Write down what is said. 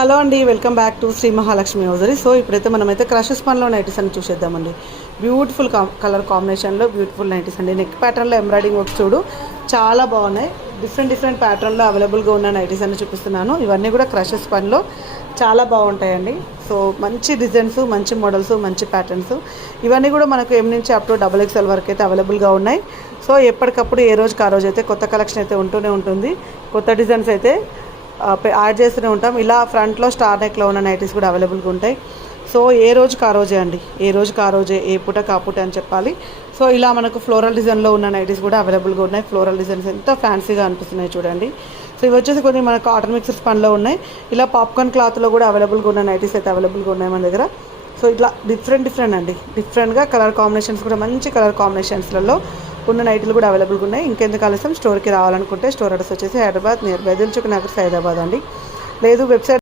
Hello అండి, welcome back to Shri Mahalakshmi hosiery. So ఇప్పుడైతే మనమైతే క్రషెస్ పనిలో నైటీస్ అని చూసేద్దామండి. బ్యూటిఫుల్ కలర్ కాంబినేషన్లో బ్యూటిఫుల్ నైటీస్ అండి. నెక్ ప్యాటర్న్లో ఎంబ్రాయిడింగ్ వర్క్ చూడు చాలా బాగున్నాయి. డిఫరెంట్ ప్యాటర్న్లో అవైలబుల్గా ఉన్న నైటీస్ అని చూపిస్తున్నాను. ఇవన్నీ కూడా క్రషెస్ పనిలో చాలా బాగుంటాయండి. సో మంచి డిజైన్స్, మంచి మోడల్స్, మంచి ప్యాటర్న్స్ ఇవన్నీ కూడా మనకు ఎం నుంచి అప్ టు XXL వరకు అయితే అవైలబుల్గా ఉన్నాయి. సో ఎప్పటికప్పుడు ఏ రోజుకి ఆ రోజు అయితే కొత్త కలెక్షన్ అయితే ఉంటూనే ఉంటుంది. కొత్త డిజైన్స్ అయితే యాడ్ చేస్తూనే ఉంటాం. ఇలా ఫ్రంట్లో స్టార్ నెక్లో ఉన్న నైటీస్ కూడా అవైలబుల్గా ఉంటాయి. సో ఏ రోజుకి ఆ రోజే అండి, ఏ రోజుకి ఆ రోజే, ఏ పూటకి ఆ పూట అని చెప్పాలి. సో ఇలా మనకు ఫ్లోరల్ డిజైన్లో ఉన్న నైటీస్ కూడా అవైలబుల్గా ఉన్నాయి. ఫ్లోరల్ డిజైన్స్ ఎంత ఫ్యాన్సీగా అనిపిస్తున్నాయి చూడండి. సో ఇవి వచ్చేసి కొన్ని మన కాటన్ మిక్సర్స్ పనిలో ఉన్నాయి. ఇలా పాప్కార్న్ క్లాత్లో కూడా అవైలబుల్గా ఉన్న నైటీస్ అయితే అవైలబుల్గా ఉన్నాయి మన దగ్గర. సో ఇట్లా డిఫరెంట్ అండి, డిఫరెంట్గా కలర్ కాంబినేషన్స్ కూడా మంచి కలర్ కాంబినేషన్స్లలో ఉన్న నైట్లు కూడా అవైలబుల్గా ఉన్నాయి. ఇంకెందుకు ఆలస్యం, స్టోర్కి రావాలనుకుంటే స్టోర్ అడ్రస్ వచ్చేసి హైదరాబాద్ నియర్ బై దిల్సుఖ్ నగర్, హైదరాబాద్ అండి. లేదు వెబ్సైట్